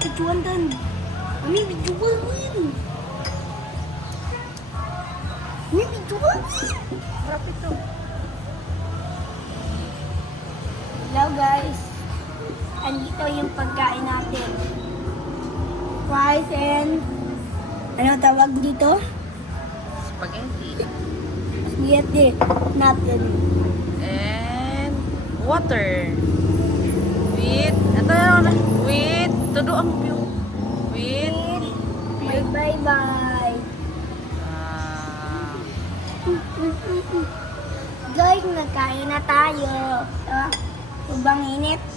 videoan dan. Mami videoan. Mami videoan. Harap ito. Hello guys. Andito yung pagkain natin. Rice and ano tawag dito? Spaghetti. Spaghetti natin. And water. With, with, todo ang view. With, Bye bye. ah, Guys, nagkain na tayo. Sobrang init.